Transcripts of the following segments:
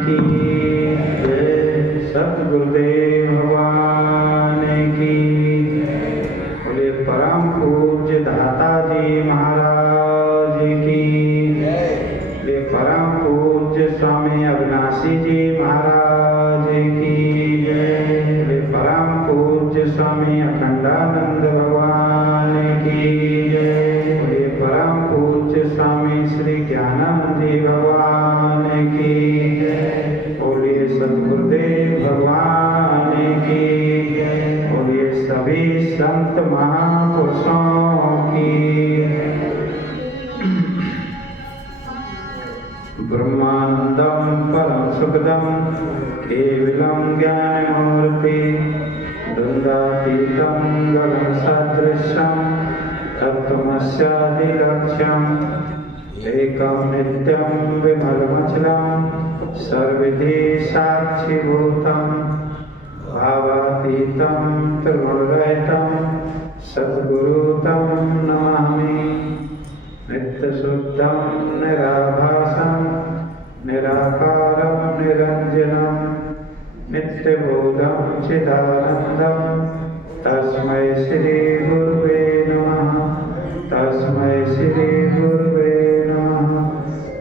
की जय, सतगुरुदेव भगवान की। बोले परम पूज्य दाता जी महाराज की। बोले परम पूज्य स्वामी अविनाशी जी महाराज की जय। बोले परम पूज्य स्वामी अखंडानंद भगवान की जय। बोले परम पूज्य स्वामी श्री ज्ञानानंद जी भगवान की जय। बोलिए सतगुरुदेव भगवान की जय। बोलिए सभी संत महापुरुषों की। ब्रह्मानंदम परम सुखदम केवलम ज्ञानमूर्ति द्वंद्वातीतं गगन सदृशं तत्त्वमस्यादिलक्ष्यम् एकं नित्यं विमलमचलं सर्वविधि साक्षिभूतं भावातीतं त्रिगुणरहितं सद्गुरुतं नमामि। नित्यशुद्धं निराभासं निराकारं निरञ्जनं नित्यबोधं चिदानन्दं तस्मै श्री गुरुवे नमः। तस्मै श्री गुरुवे नमः।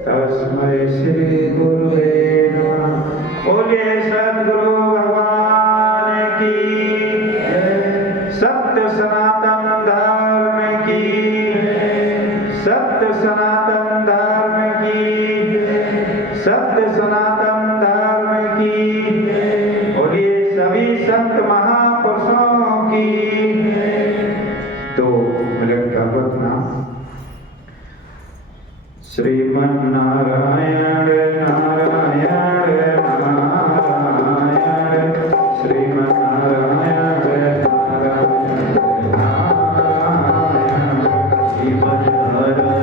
तस्मै श्री गुरुवे नमः। बोलिए सद्गुरु भगवान की जय। सत्य सनातन धर्म की जय। सत्य सनातन धर्म की जय। सत्य सनातन धर्म की जय। बोलिए सभी संत महापुरुषों की। तो मिनट का वतना श्रीमन्नारायण नारायण नारायण श्रीमन्नारायण नारायण नारायण श्रीमन्नारायण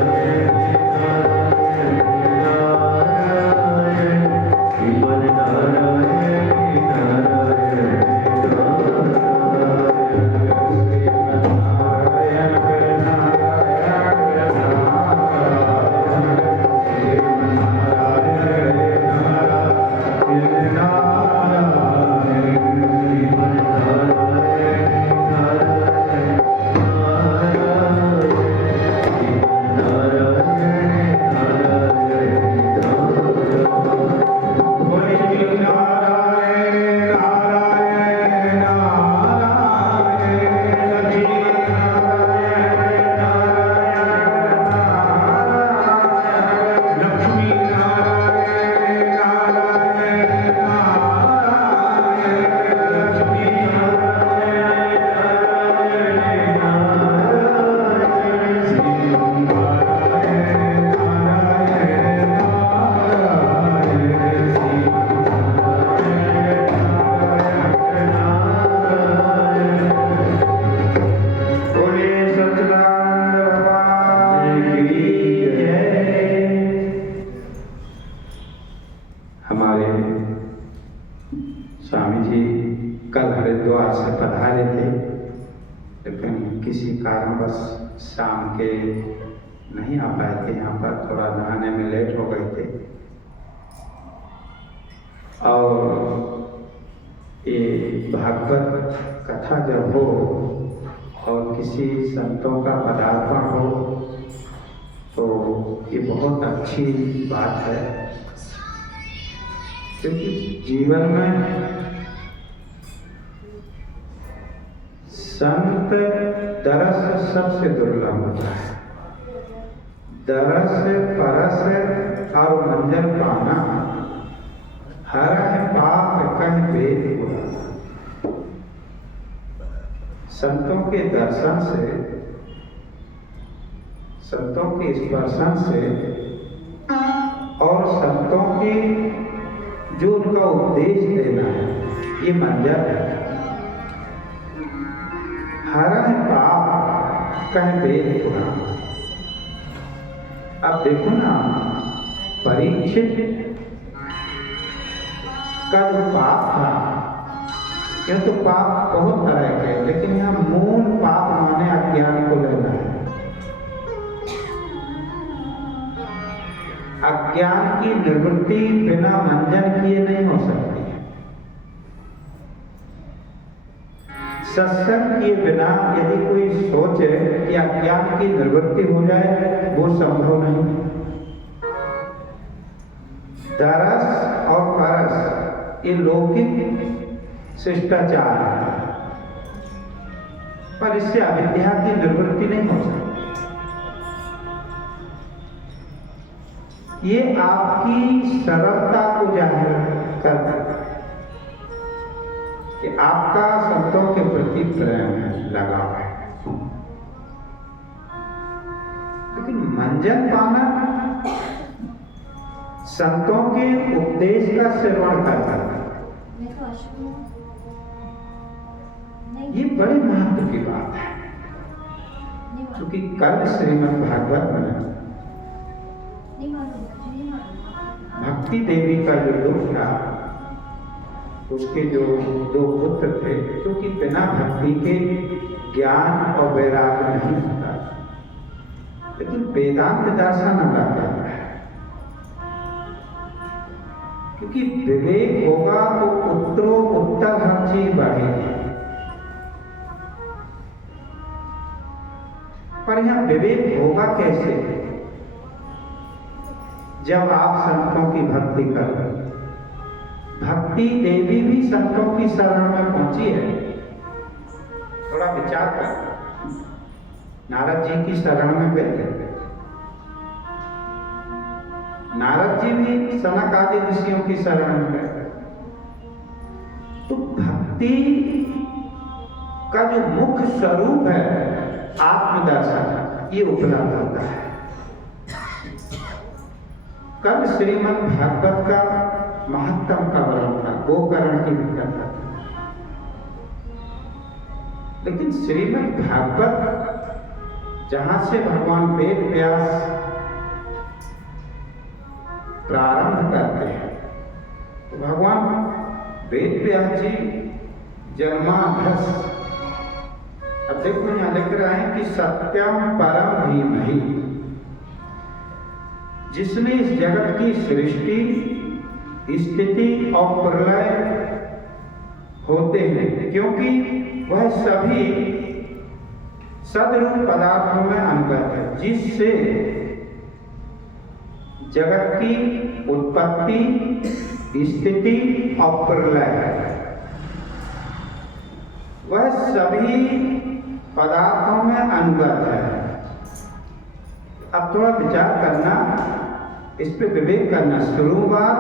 स्वामी जी कल हरिद्वार से पधारे थे, लेकिन किसी कारणवश शाम के नहीं आ पाए थे। यहाँ पर थोड़ा नहाने में लेट हो गए थे और ये भागवत कथा जब हो और किसी संतों का पदार्पण हो तो ये बहुत अच्छी बात है, क्योंकि जीवन में संत दरस सबसे दुर्लभ होता है। दरस परस और मंजन पाना हर पाप कह वेद हुआ। संतों के दर्शन से, संतों के स्पर्शन से और संतों की जो उनका उपदेश देना है, ये मंजन है। हरण पाप कह वेद पुराण। अब देखो ना, परीक्षित का जो पाप था, यह तो पाप बहुत तरह के, लेकिन यहाँ मूल पाप माने अज्ञान को लेना है। अज्ञान की निवृत्ति बिना मंजन किए सत्संग किए बिना यदि कोई सोचे कि अज्ञान की निवृत्ति हो जाए, वो संभव नहीं। दरस और परस ये लौकिक शिष्टाचार है, पर इससे अविद्या की निवृत्ति नहीं हो सकती। ये आपकी सरलता को जाहिर करता है कि आपका संतों के प्रति प्रेम है, लगाव है। लेकिन मंजन पाना संतों के उपदेश का श्रवण करता है, ये बड़े महत्व की बात है। क्योंकि कल श्रीमद् भागवत में भक्ति देवी का जो दुख था, उसके जो दो पुत्र थे, क्योंकि बिना भक्ति के ज्ञान और वैराग्य नहीं होता, लेकिन वेदांत दर्शन अलग है। क्योंकि विवेक होगा तो उत्तरों उत्तर हर चीज बढ़ेगी, पर यहां विवेक होगा कैसे? जब आप संतों की भक्ति कर रहे। भक्ति देवी भी संतों की शरण में पहुंची है। थोड़ा विचार कर, नारद जी की शरण में गए। नारद जी भी सनक आदि ऋषियों की शरण में गए। तो भक्ति का जो मुख्य स्वरूप है आत्मदर्शन, ये उपलब्ध होता है। कल श्रीमद् भागवत का महत्तम का वर्णन था, गोकर्ण की कथा था। लेकिन श्रीमद् भागवत जहां से भगवान वेद व्यास प्रारंभ करते हैं, तो भगवान वेद व्यास जी जन्माधस, अब देखो यहां लिख रहे हैं कि सत्यम परम धीमहि, जिसने इस जगत की सृष्टि, स्थिति और प्रलय होते हैं, क्योंकि वह सभी सदरूप पदार्थों में अंगत है, जिससे जगत की उत्पत्ति, स्थिति और प्रलय, वह सभी पदार्थों में अंगत है। अब थोड़ा विचार करना, इस पे विवेक करना। शुरुआत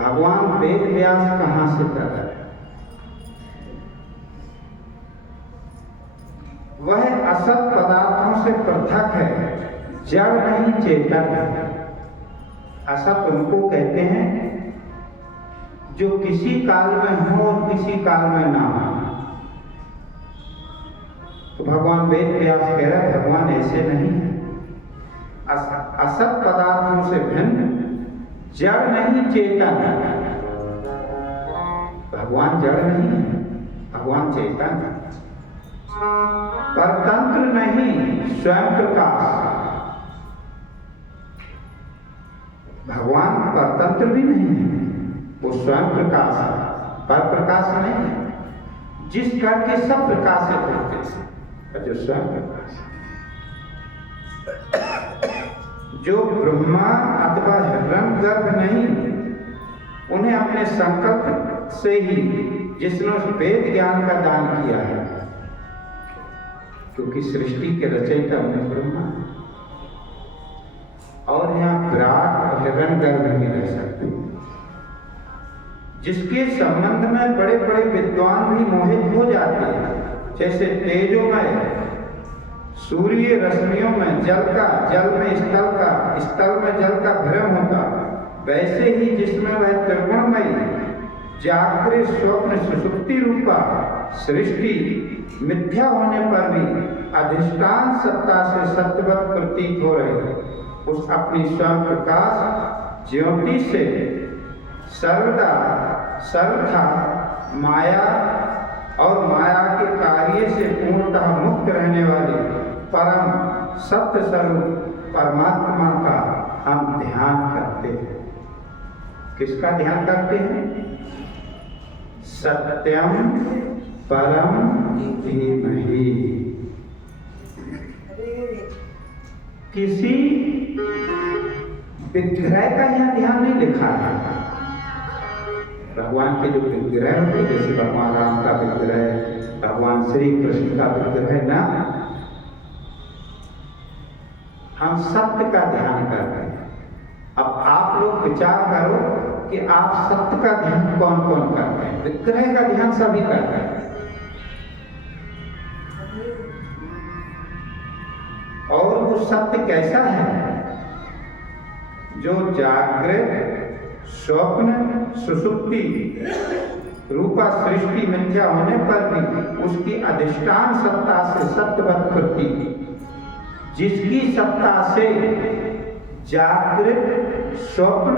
भगवान वेद व्यास कहां से कर रहे हैं? वह असत पदार्थों से पृथक है, जड़ नहीं चेतन है। असत उनको कहते हैं जो किसी काल में हो और किसी काल में ना हो। तो भगवान वेद व्यास कह रहे हैं भगवान ऐसे नहीं है। असत पदार्थों से भिन्न, जड़ नहीं चेतन। भगवान जड़ नहीं है, भगवान चेतन है। परतंत्र नहीं, स्वयं प्रकाश। भगवान परतंत्र भी नहीं है, वो स्वयं प्रकाश है, पर प्रकाश नहीं है। जिस करके सब प्रकाशित होते हैं, जो स्वयं प्रकाश है। जो ब्रह्मा अथवा हिरण्यगर्भ नहीं, उन्हें अपने संकल्प से ही जिसने उस वेद ज्ञान का दान किया है, क्योंकि सृष्टि के रचयिता उन्हें ब्रह्मा, और यहाँ विराट और हिरण्यगर्भ नहीं रह सकते, जिसके संबंध में बड़े बड़े विद्वान भी मोहित हो जाते हैं। जैसे तेजोमय सूर्य रश्मियों में जल का, जल में स्थल का, स्थल में जल का भ्रम होता, वैसे ही जिसमें वह त्रिगुणमयी जागृत स्वप्न सुषुप्ति रूपा सृष्टि मिथ्या होने पर भी अधिष्ठान सत्ता से सत्यवत प्रतीत हो रही, उस अपनी स्वयं प्रकाश ज्योति से सर्वदा सर्वथा माया और माया के कार्य से पूर्णतः मुक्त रहने वाले परम सत्य स्वरूप परमात्मा का हम ध्यान करते हैं। किसका ध्यान करते हैं? सत्यम परम धीमहि। किसी विग्रह का यह ध्यान नहीं लिखा है। भगवान के जो विग्रह होते, जैसे भगवान राम का विग्रह, भगवान श्री कृष्ण का विग्रह ना, हम सत्य का ध्यान कर रहे हैं। अब आप लोग विचार करो कि आप सत्य का ध्यान कौन कौन करते हैं। विग्रह का ध्यान सभी करते हैं, और वो सत्य कैसा है? जो जागृत, स्वप्न, सुषुप्ति रूपा सृष्टि मिथ्या होने पर भी उसकी अधिष्ठान सत्ता से सत्यवत प्रति, जिसकी सत्ता से जागृत, स्वप्न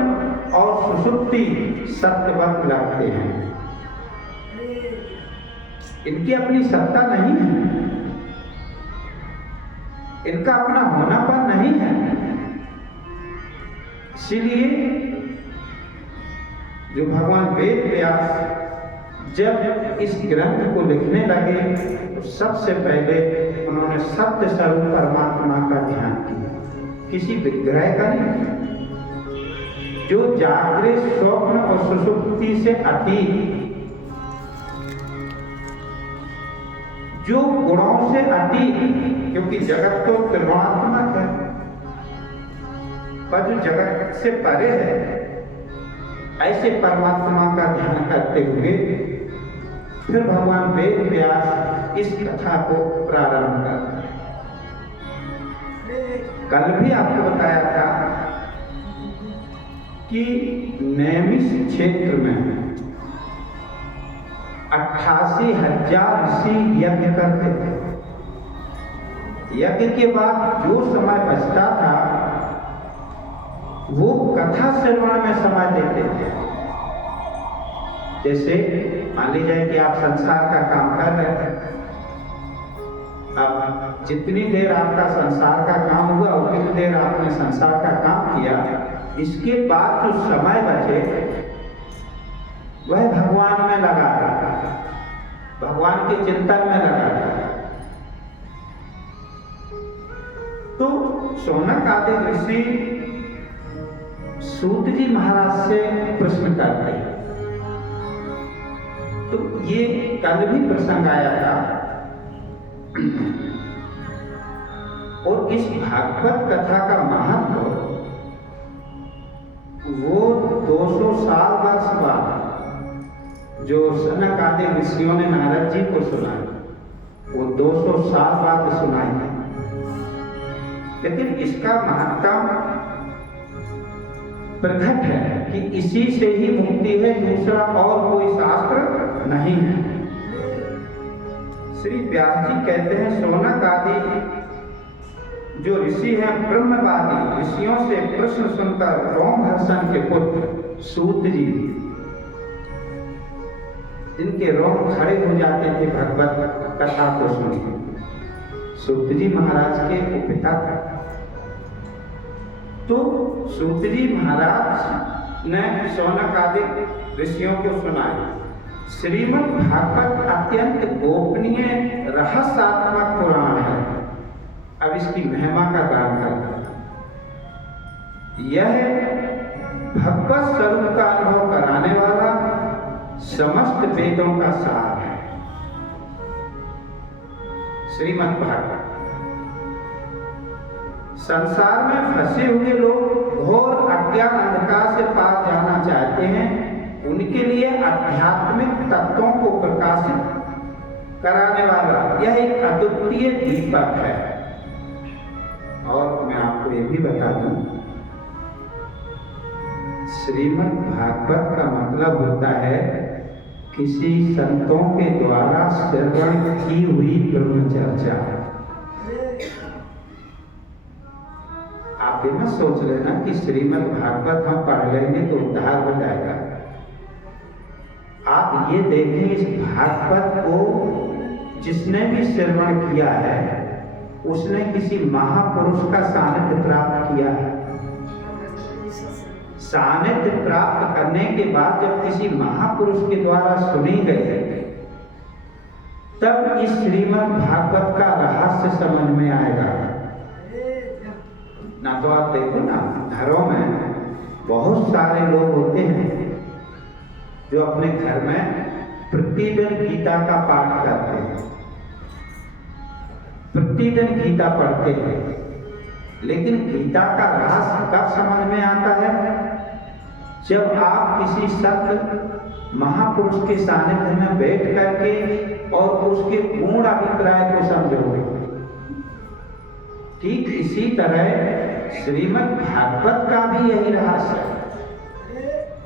और सुषुप्ति सत्यवत लगते हैं। इनकी अपनी सत्ता नहीं है, इनका अपना होनापन नहीं है। इसीलिए जो भगवान वेद व्यास जब इस ग्रंथ को लिखने लगे तो सबसे पहले उन्होंने सत्य स्वरूप परमात्मा का ध्यान किया, किसी विग्रह का नहीं। जो जागृत, स्वप्न और सुषुप्ति से अतीत, जो गुणों से अतीत, क्योंकि जगत तो त्रिगुणात्मक है, पर जो जगत से परे है, ऐसे परमात्मा का ध्यान करते हुए फिर भगवान वेद व्यास इस कथा को प्रारंभ करते हैं। कल भी आपको बताया था कि नैमिष क्षेत्र में 88,000 ऋषि यज्ञ करते थे। यज्ञ के बाद जो समय बचता था वो कथा श्रवण में समय देते थे। जैसे मान लीजिए कि आप संसार का काम कर रहे हैं, अब जितनी देर आपका संसार का काम हुआ उतनी देर आपने संसार का काम किया, इसके बाद जो समय बचे वह भगवान में लगा था, भगवान के चिंतन में लगा था। तो शौनक आदि ऋषि सूत जी महाराज से प्रश्न करते हैं। तो ये कल भी प्रसंग आया था, और इस भागवत कथा का महत्व वो 200 साल वर्ष बाद जो सनक आदि ऋषियों ने नारद जी को सुनाई, वो 200 साल बाद सुनाई है। लेकिन इसका महत्व प्रकट है कि इसी से ही मुक्ति है, दूसरा और कोई शास्त्र नहीं है। श्री व्यास जी कहते हैं, शौनक आदि जो ऋषि हैं ब्रह्मवादी, ऋषियों से प्रश्न सुनकर रोमहर्षण के पुत्र सूत जी, जिनके रोम खड़े हो जाते थे भगवत कथा को सुनकर, सूत जी महाराज के पिता थे। तो सूत जी महाराज ने शौनक आदि ऋषियों को सुनाई। श्रीमद् भागवत अत्यंत गोपनीय रहस्यात्मक पुराण है। अब इसकी महिमा का गान करते हैं। यह भगवत स्वरूप का अनुभव कराने वाला समस्त वेदों का सार है। श्रीमद् भागवत संसार में फंसे हुए लोग घोर अज्ञान अंधकार से पार जाना चाहते हैं, उनके लिए आध्यात्मिक तत्वों को प्रकाशित कराने वाला यह एक अद्वितीय दीपक है। और मैं आपको ये भी बता दूं, श्रीमद् भागवत का मतलब होता है किसी संतों के द्वारा श्रवण की हुई ब्रह्मचर्चा। आप ये मत सोच लेना कि श्रीमद् भागवत हम पढ़ लेंगे तो उद्धार हो जाएगा। आप ये देखें, इस भागवत को जिसने भी श्रवण किया है उसने किसी महापुरुष का सानिध्य प्राप्त किया है। सानिध्य प्राप्त करने के बाद जब किसी महापुरुष के द्वारा सुनी गई तब इस श्रीमद् भागवत का रहस्य समझ में आएगा। ना तो आप देखो ना, घरों में बहुत सारे लोग होते हैं जो अपने घर में प्रतिदिन गीता का पाठ करते हैं, प्रतिदिन गीता पढ़ते हैं, लेकिन गीता का रहस्य कब समझ में आता है? जब आप किसी संत महापुरुष के सानिध्य में बैठ करके और उसके पूर्ण अभिप्राय को समझोगे। ठीक इसी तरह श्रीमद् भागवत का भी यही रहस्य है।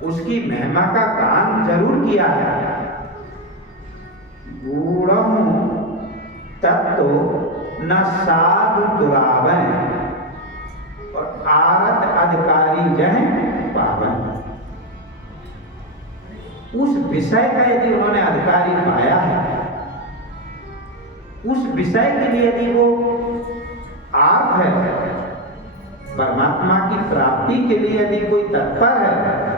उसकी महिमा का गान जरूर किया है। गूढ़ं तत्तो न साधु दुरावै और आरत अधिकारी जय पावन। उस विषय का यदि उन्होंने अधिकारी पाया है, उस विषय के लिए यदि वो आप है, परमात्मा की प्राप्ति के लिए यदि कोई तत्पर है,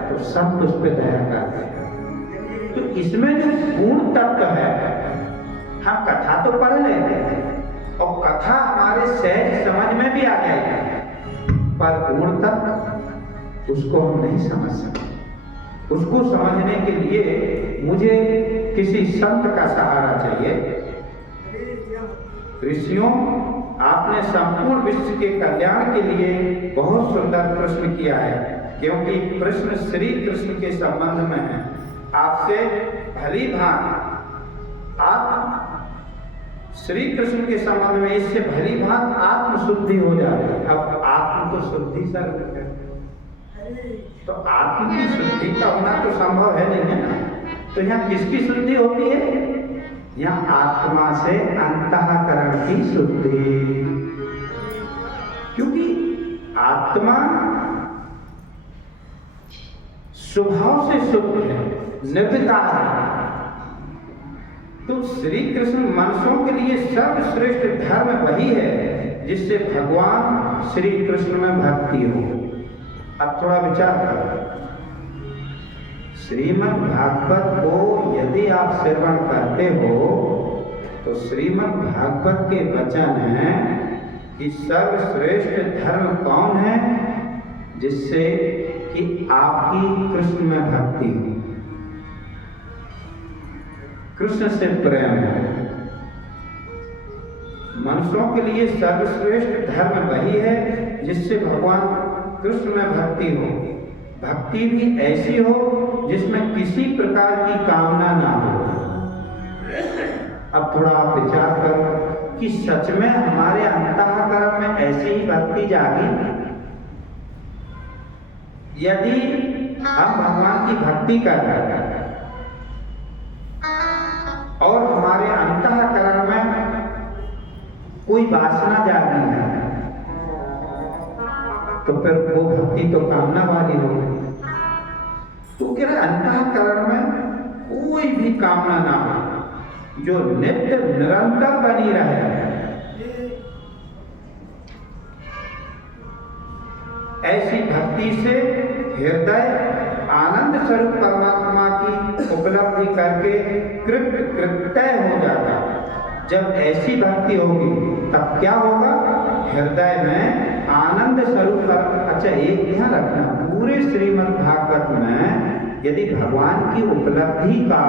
तो सब उस पर दया करते हैं। तो इसमें जो पूर्ण तत्व है, हम कथा तो पढ़ लेते हैं और कथा हमारे सहज समझ में भी आ जाएगी, पर पूर्ण तत्व उसको हम नहीं समझ सकते। उसको समझने के लिए मुझे किसी संत का सहारा चाहिए। ऋषियों, आपने संपूर्ण विश्व के कल्याण के लिए बहुत सुंदर प्रश्न किया है, क्योंकि प्रश्न श्री कृष्ण के संबंध में है। आपसे भली भांति आप श्री कृष्ण के संबंध में इससे भली भांति आत्मशुद्धि हो जाती है। अब आत्म तो शुद्धि सर्व है, तो आत्म की शुद्धि का होना तो संभव है नहीं है ना। तो यहाँ किसकी शुद्धि होती है? यहाँ आत्मा से अंतःकरण की शुद्धि, क्योंकि आत्मा स्वभाव से शुद्ध है, निर्विकार है। तो श्री कृष्ण मनुष्यों के लिए सर्वश्रेष्ठ धर्म वही है जिससे भगवान श्री कृष्ण में भक्ति हो। अब थोड़ा विचार करो, श्रीमद् भागवत को यदि आप श्रवण करते हो तो श्रीमद् भागवत के वचन हैं कि सर्वश्रेष्ठ धर्म कौन है? जिससे कि आपकी कृष्ण में भक्ति हो, कृष्ण से प्रेम हो। मनुष्यों के लिए सर्वश्रेष्ठ धर्म वही है जिससे भगवान कृष्ण में भक्ति हो। भक्ति भी ऐसी हो जिसमें किसी प्रकार की कामना ना हो। अब थोड़ा आप विचार करो कि सच में हमारे अंतःकरण में ऐसी ही भक्ति जागी। यदि हम भगवान की भक्ति कर रहे हैं और हमारे अंतःकरण में कोई वासना जागी है, तो फिर वो भक्ति तो कामना वाली होगी। तो कह रहे अंतःकरण में कोई भी कामना ना हो, जो नित्य निरंतर बनी रहे। ऐसी भक्ति से हृदय आनंद स्वरूप परमात्मा की उपलब्धि करके कृतकृत्य हो जाता है। जब ऐसी भक्ति होगी तब क्या होगा? हृदय में आनंद स्वरूप। अच्छा, एक ध्यान रखना, पूरे श्रीमद् भागवत में यदि भगवान की उपलब्धि का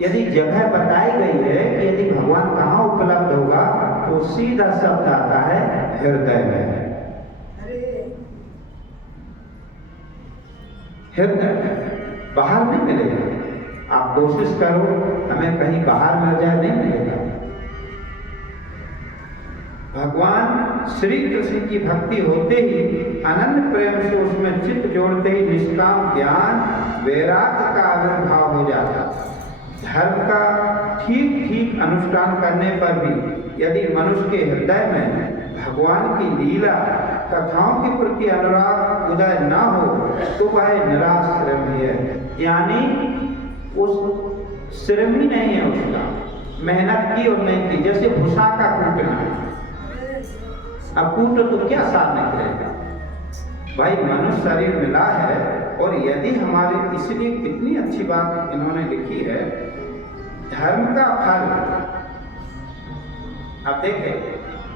यदि जगह बताई गई है कि यदि भगवान कहाँ उपलब्ध होगा, तो सीधा शब्द आता है हृदय में। हृदय बाहर नहीं मिलेगा। आप कोशिश करो, हमें कहीं बाहर मिल जाए, नहीं मिलेगा। भगवान श्री कृष्ण की भक्ति होते ही अनन्य प्रेम से उसमें चित्त जोड़ते ही निष्काम ज्ञान वैराग्य का आविर्भाव हो जाता। धर्म का ठीक ठीक अनुष्ठान करने पर भी यदि मनुष्य के हृदय में भगवान की लीला कथाओं के प्रति अनुराग उदय न हो तो वह निराश्रमी है, यानी उस श्रमी नहीं है, उसका मेहनत की और नहीं की। जैसे भूसा का कूटना, अब कूटो तो क्या सार निकलेगा भाई? मनुष्य शरीर मिला है, और यदि हमारे, इसलिए कितनी अच्छी बात इन्होंने लिखी है धर्म का फल, अब देखें,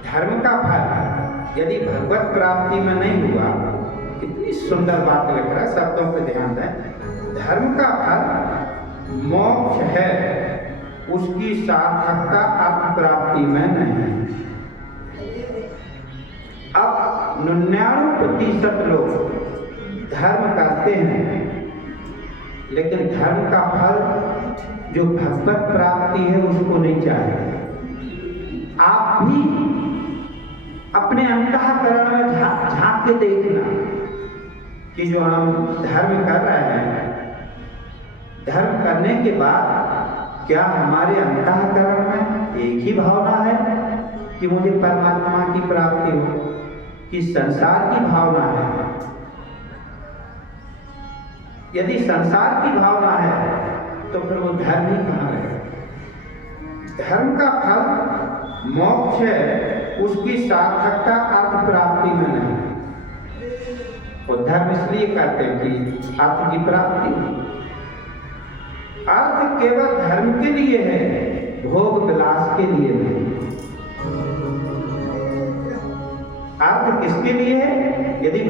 धर्म का फल यदि भगवत प्राप्ति में नहीं हुआ, कितनी सुंदर बात लिख रहा है, शब्दों पे ध्यान दें। धर्म का फल मोक्ष है, उसकी सार्थकता अर्थ प्राप्ति में नहीं। अब 99% लोग धर्म करते हैं, लेकिन धर्म का फल जो भगवत प्राप्ति है उसको नहीं चाहिए। आप भी अपने अंतःकरण में झांक के देखना कि जो हम धर्म कर रहे हैं, धर्म करने के बाद क्या हमारे अंतःकरण में एक ही भावना है कि मुझे परमात्मा की प्राप्ति हो, कि संसार की भावना है? यदि संसार की भावना है तो फिर वो धर्म ही कहाँ रहे? धर्म का फल मोक्ष है, उसकी सार्थकता अर्थ प्राप्ति में नहीं। वो धर्म इसलिए करते हैं कि अर्थ की प्राप्ति। अर्थ केवल धर्म के लिए है, भोग विलास के लिए नहीं। अर्थ किसके लिए है? यदि